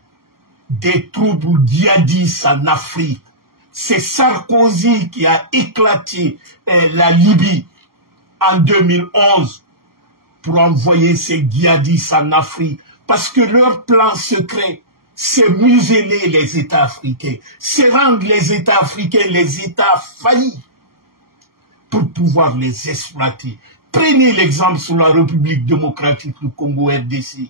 des troubles djihadistes en Afrique. C'est Sarkozy qui a éclaté la Libye en 2011 pour envoyer ces djihadistes en Afrique. Parce que leur plan secret, c'est museler les États africains, c'est rendre les États africains les États faillis pour pouvoir les exploiter. Prenez l'exemple sur la République démocratique du Congo RDC.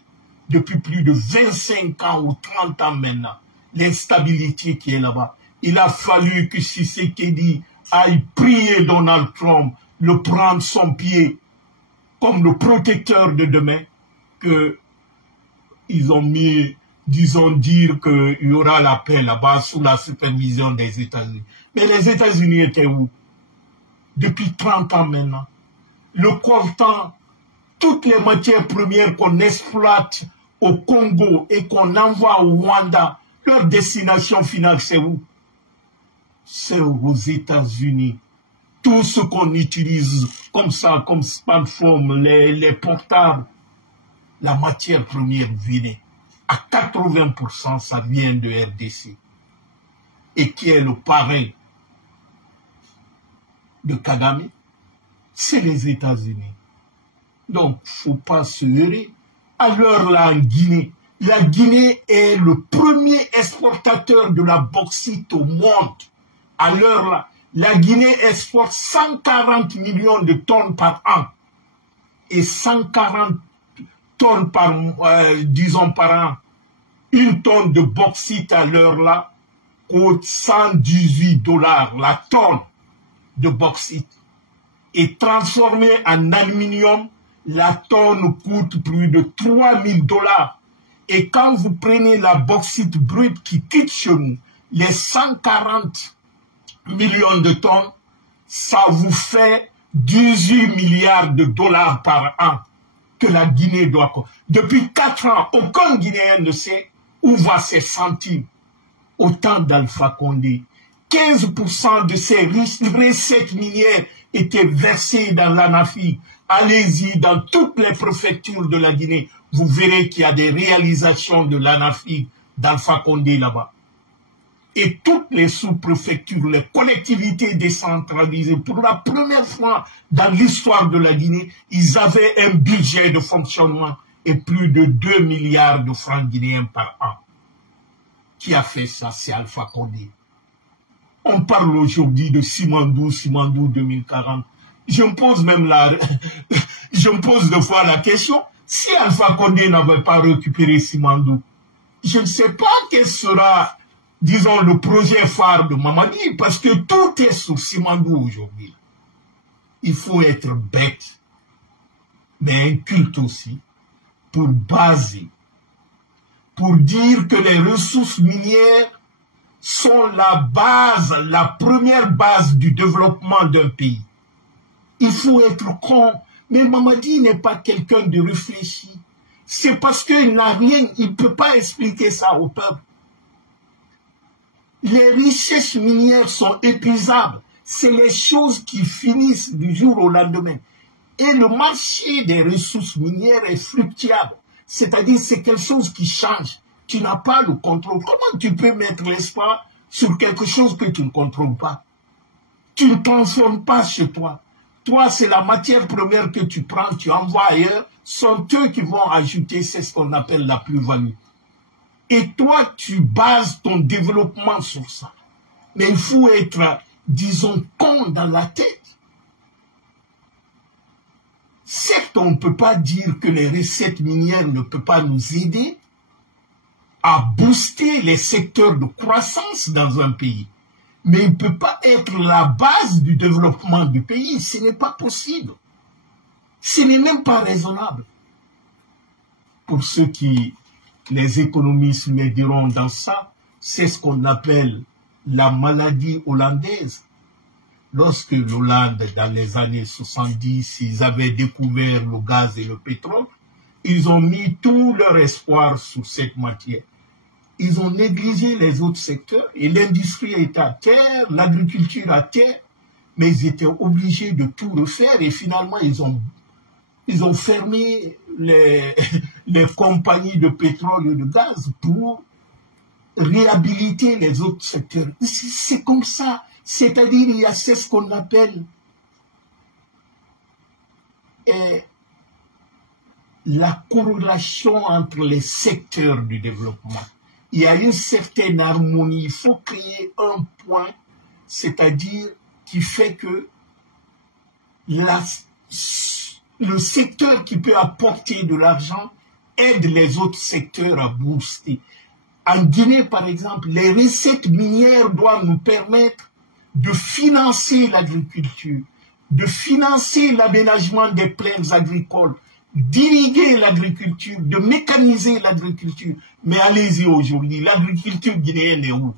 Depuis plus de 25 ans ou 30 ans maintenant, l'instabilité qui est là-bas. Il a fallu que Tshisekedi aille prier Donald Trump, le prendre son pied comme le protecteur de demain, que ils ont mis, disons, dire qu'il y aura la paix là-bas sous la supervision des États-Unis. Mais les États-Unis étaient où? Depuis 30 ans maintenant. Le coltan, toutes les matières premières qu'on exploite au Congo et qu'on envoie au Rwanda, leur destination finale, c'est où? C'est aux États-Unis. Tout ce qu'on utilise comme ça, comme smartphone, les portables, la matière première vient. À 80%, ça vient de RDC. Et qui est le parrain de Kagame? C'est les États-Unis. Donc, il ne faut pas se leurrer. Alors là, en Guinée, la Guinée est le premier exportateur de la bauxite au monde. Alors là, la Guinée exporte 140 millions de tonnes par an. Et 140 tonnes par, disons par an. Une tonne de bauxite à l'heure là coûte $118 la tonne de bauxite. Et transformée en aluminium, la tonne coûte plus de $3000. Et quand vous prenez la bauxite brute qui quitte chez nous, les 140 millions de tonnes, ça vous fait 18 milliards de dollars par an que la Guinée doit... Depuis 4 ans, aucun Guinéen ne sait où va ces centimes. Au temps d'Alpha Condé, 15% de ces recettes minières étaient versées dans l'ANAFI. Allez-y dans toutes les préfectures de la Guinée, vous verrez qu'il y a des réalisations de l'ANAFI d'Alpha Condé là-bas. Et toutes les sous-préfectures, les collectivités décentralisées, pour la première fois dans l'histoire de la Guinée, ils avaient un budget de fonctionnement et plus de 2 milliards de francs guinéens par an. Qui a fait ça? C'est Alpha Condé. On parle aujourd'hui de Simandou 2040. Je me pose même je me pose deux fois la question, si Alpha Condé n'avait pas récupéré Simandou, je ne sais pas quel sera, disons, le projet phare de Mamadi, parce que tout est sur Simandou aujourd'hui. Il faut être bête, mais inculte aussi, pour baser, pour dire que les ressources minières sont la base, la première base du développement d'un pays. Il faut être con, mais Mamadi n'est pas quelqu'un de réfléchi. C'est parce qu'il n'a rien, il ne peut pas expliquer ça au peuple. Les richesses minières sont épuisables. C'est les choses qui finissent du jour au lendemain. Et le marché des ressources minières est fluctuable. C'est-à-dire c'est quelque chose qui change. Tu n'as pas le contrôle. Comment tu peux mettre l'espoir sur quelque chose que tu ne contrôles pas? Tu ne transformes pas chez toi. Toi, c'est la matière première que tu prends, tu envoies ailleurs. Sont eux qui vont ajouter, c'est ce qu'on appelle la plus-value. Et toi, tu bases ton développement sur ça. Mais il faut être, disons, con dans la tête. Certes, on ne peut pas dire que les recettes minières ne peuvent pas nous aider à booster les secteurs de croissance dans un pays. Mais il ne peut pas être la base du développement du pays. Ce n'est pas possible. Ce n'est même pas raisonnable. Pour ceux qui, les économistes me diront dans ça, c'est ce qu'on appelle la maladie hollandaise. Lorsque l'Hollande, dans les années 70, ils avaient découvert le gaz et le pétrole, ils ont mis tout leur espoir sur cette matière. Ils ont négligé les autres secteurs et l'industrie est à terre, l'agriculture à terre, mais ils étaient obligés de tout refaire et finalement ils ont fermé les compagnies de pétrole et de gaz pour réhabiliter les autres secteurs. C'est comme ça. C'est-à-dire, il y a ce qu'on appelle la corrélation entre les secteurs du développement. Il y a une certaine harmonie. Il faut créer un point, c'est-à-dire qui fait que le secteur qui peut apporter de l'argent aide les autres secteurs à booster. En Guinée, par exemple, les recettes minières doivent nous permettre de financer l'agriculture, de financer l'aménagement des plaines agricoles, d'irriguer l'agriculture, de mécaniser l'agriculture. Mais allez-y aujourd'hui, l'agriculture guinéenne est où?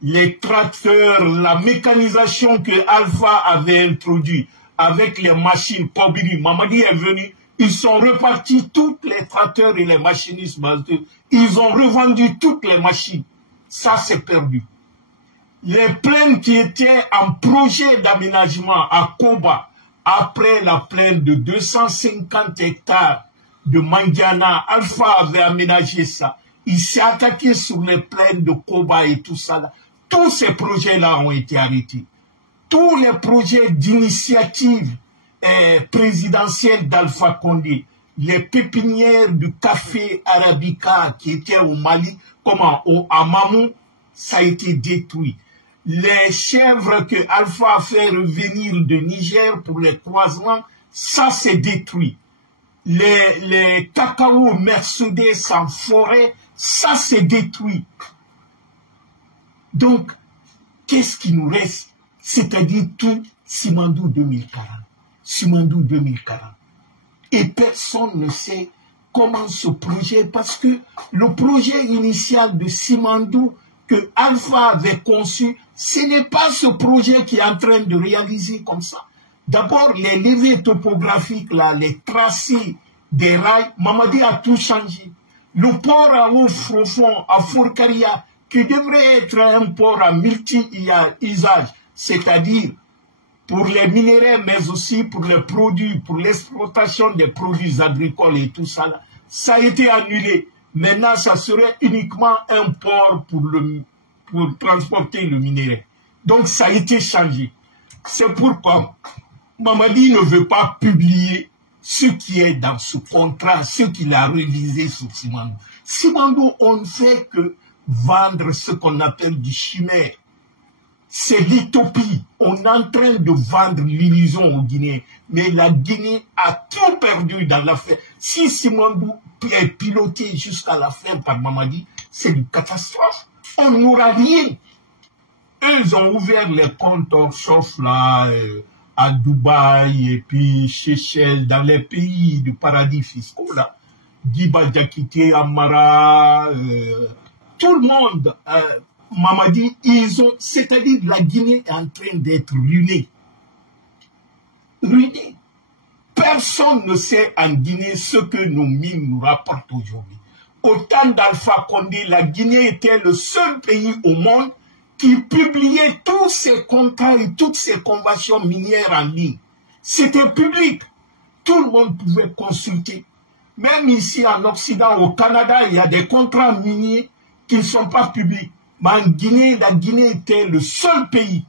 Les tracteurs, la mécanisation que Alpha avait introduite avec les machines, Kobiri, Mamadi est venu, ils sont repartis tous les tracteurs et les machinistes. Ils ont revendu toutes les machines. Ça, c'est perdu. Les plaines qui étaient en projet d'aménagement à Koba, après la plaine de 250 hectares de Mandiana, Alpha avait aménagé ça. Il s'est attaqué sur les plaines de Koba et tout ça. Là. Tous ces projets-là ont été arrêtés. Tous les projets d'initiative présidentielle d'Alpha Condé, les pépinières du café Arabica qui étaient au Mali, comme à Mamou, ça a été détruit. Les chèvres que Alpha a fait revenir de Niger pour les croisements, ça s'est détruit. Les cacao Mercedes en forêt, ça s'est détruit. Donc, qu'est-ce qui nous reste? C'est-à-dire tout Simandou 2040. Simandou 2040. Et personne ne sait comment ce projet, parce que le projet initial de Simandou que Alpha avait conçu, ce n'est pas ce projet qui est en train de réaliser comme ça. D'abord, les levées topographiques, là, les tracés des rails, Mamadi a tout changé. Le port à eau profond à Fourcaria, qui devrait être un port à multi-usage, c'est-à-dire pour les minéraux, mais aussi pour les produits, pour l'exploitation des produits agricoles et tout ça, là, ça a été annulé. Maintenant, ça serait uniquement un port pour transporter le minerai. Donc, ça a été changé. C'est pourquoi Mamadi ne veut pas publier ce qui est dans ce contrat, ce qu'il a révisé sur Simandou. Simandou, on ne fait que vendre ce qu'on appelle du chimère. C'est l'utopie. On est en train de vendre l'illusion aux Guinéens. Mais la Guinée a tout perdu dans l'affaire. Si Simandou est piloté jusqu'à la fin par Mamadi, c'est une catastrophe. On n'aura rien. Eux, ils ont ouvert les comptes offshore là, à Dubaï et puis Seychelles, dans les pays du paradis fiscaux là. Diba Diakité, Amara, tout le monde, Mamadi, ils ont, c'est-à-dire la Guinée est en train d'être ruinée. Ruinée. Personne ne sait en Guinée ce que nos mines nous rapportent aujourd'hui. Au temps d'Alpha Condé, la Guinée était le seul pays au monde qui publiait tous ses contrats et toutes ses conventions minières en ligne. C'était public. Tout le monde pouvait consulter. Même ici en Occident, au Canada, il y a des contrats miniers qui ne sont pas publics. Mais en Guinée, la Guinée était le seul pays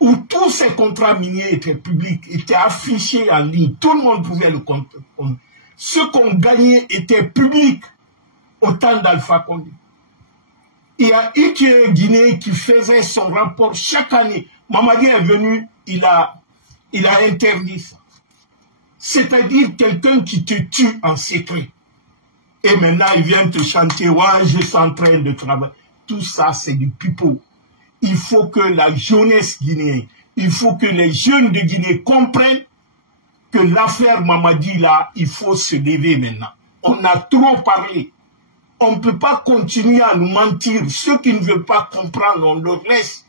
où tous ces contrats miniers étaient publics, étaient affichés en ligne. Tout le monde pouvait le compter. Ce qu'on gagnait était public au temps d'Alpha Condé. Il y a Ike Guinée qui faisait son rapport chaque année. Mamadi est venu, il a interdit ça. C'est-à-dire quelqu'un qui te tue en secret. Et maintenant, il vient te chanter, ouais, je suis en train de travailler. Tout ça, c'est du pipeau. Il faut que la jeunesse guinéenne, il faut que les jeunes de Guinée comprennent que l'affaire Mamadi, là, il faut se lever maintenant. On a trop parlé. On ne peut pas continuer à nous mentir. Ceux qui ne veulent pas comprendre, on leur laisse.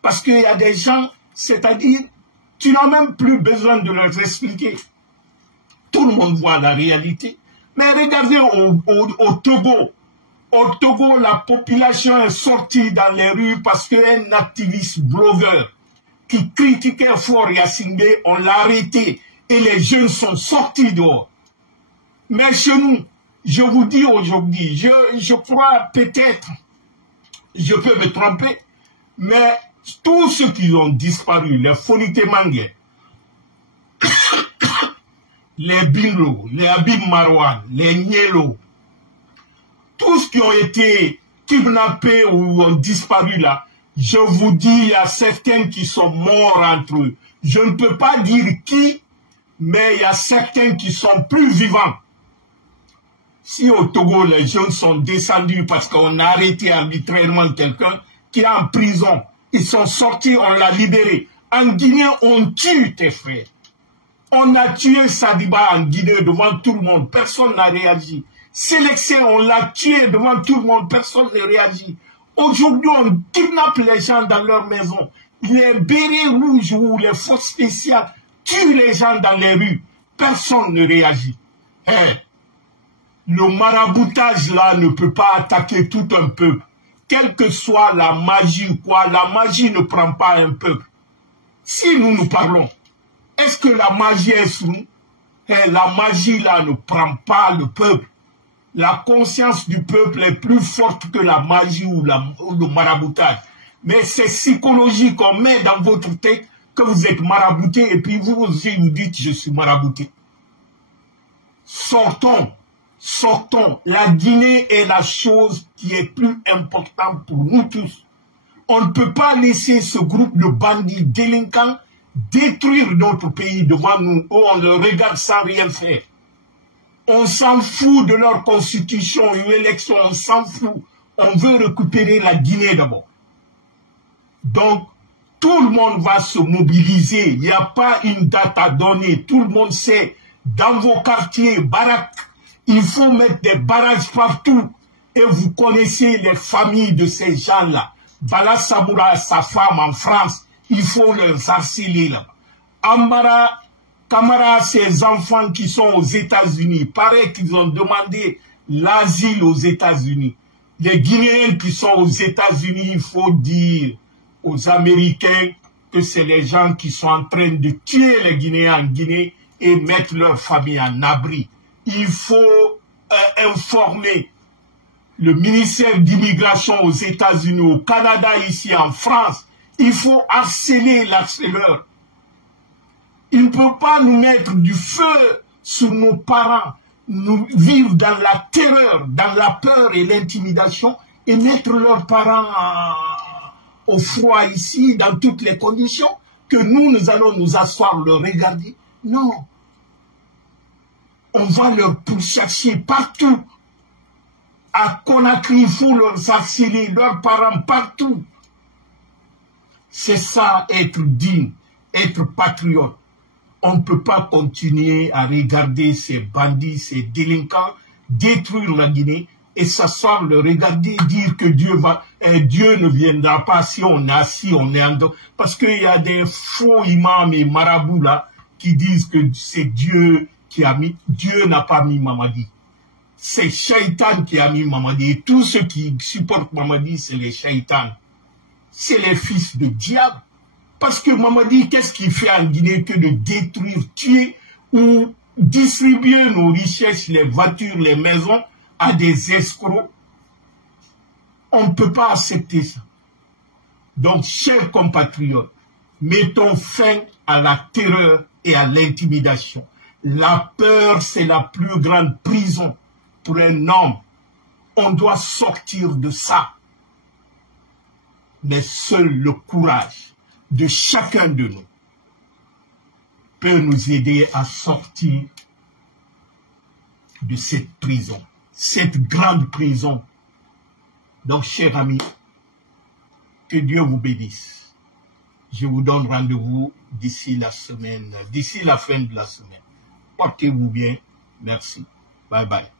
Parce qu'il y a des gens, c'est-à-dire, tu n'as même plus besoin de leur expliquer. Tout le monde voit la réalité. Mais regardez au Togo. Au Togo, la population est sortie dans les rues parce qu'un activiste blogueur qui critiquait fort Yacine, on l'a arrêté et les jeunes sont sortis dehors. Mais chez nous, je vous dis aujourd'hui, je crois peut-être, je peux me tromper, mais tous ceux qui ont disparu, les Fonité Mangué, les Binlo, les Abib Marwan, les Nielo, tous qui ont été kidnappés ou ont disparu là, je vous dis, il y a certains qui sont morts entre eux. Je ne peux pas dire qui, mais il y a certains qui sont plus vivants. Si au Togo, les jeunes sont descendus parce qu'on a arrêté arbitrairement quelqu'un qui est en prison, ils sont sortis, on l'a libéré. En Guinée, on tue tes frères. On a tué Sadiba en Guinée devant tout le monde, personne n'a réagi. Sélection, on l'a tué devant tout le monde, personne n'a réagi. Aujourd'hui, on kidnappe les gens dans leur maison. Les bérets rouges ou les forces spéciales tuent les gens dans les rues. Personne ne réagit. Hey, le maraboutage là ne peut pas attaquer tout un peuple. Quelle que soit la magie ou quoi, la magie ne prend pas un peuple. Si nous parlons, est-ce que la magie est sous nous? Hey, la magie là ne prend pas le peuple. La conscience du peuple est plus forte que la magie ou le maraboutage. Mais c'est psychologique, on met dans votre tête que vous êtes marabouté et puis vous aussi vous dites je suis marabouté. Sortons, sortons. La Guinée est la chose qui est plus importante pour nous tous. On ne peut pas laisser ce groupe de bandits délinquants détruire notre pays devant nous où on le regarde sans rien faire. On s'en fout de leur constitution, une élection, on s'en fout. On veut récupérer la Guinée d'abord. Donc, tout le monde va se mobiliser. Il n'y a pas une date à donner. Tout le monde sait, dans vos quartiers, baraques, il faut mettre des barrages partout. Et vous connaissez les familles de ces gens-là. Bala Samoura, sa femme en France, il faut les harceler là. Ambara, Camara, ses enfants qui sont aux États-Unis, paraît qu'ils ont demandé l'asile aux États-Unis. Les Guinéens qui sont aux États-Unis, il faut dire aux Américains que c'est les gens qui sont en train de tuer les Guinéens en Guinée et mettre leur famille en abri. Il faut informer le ministère d'immigration aux États-Unis, au Canada, ici en France. Il faut harceler l'harceleur. Il ne peut pas nous mettre du feu sur nos parents, nous vivre dans la terreur, dans la peur et l'intimidation et mettre leurs parents au froid ici, dans toutes les conditions, que nous allons nous asseoir, le regarder. Non. On va leur pourchasser partout. À Conakry, il faut leur harceler, leurs parents partout. C'est ça, être digne, être patriote. On ne peut pas continuer à regarder ces bandits, ces délinquants détruire la Guinée et s'asseoir, le regarder et dire que Dieu ne viendra pas si on est assis, on est en dos. Parce qu'il y a des faux imams et marabouts là qui disent que c'est Dieu qui a mis. Dieu n'a pas mis Mamadi. C'est Shaitan qui a mis Mamadi. Et tous ceux qui supportent Mamadi, c'est les Shaitans. C'est les fils de diable. Parce que Mamadi, qu'est-ce qu'il fait en Guinée que de détruire, tuer ou distribuer nos richesses, les voitures, les maisons à des escrocs? On ne peut pas accepter ça. Donc, chers compatriotes, mettons fin à la terreur et à l'intimidation. La peur, c'est la plus grande prison pour un homme. On doit sortir de ça. Mais seul le courage de chacun de nous peut nous aider à sortir de cette prison, cette grande prison. Donc, chers amis, que Dieu vous bénisse. Je vous donne rendez-vous d'ici la semaine, d'ici la fin de la semaine. Portez-vous bien. Merci. Bye bye.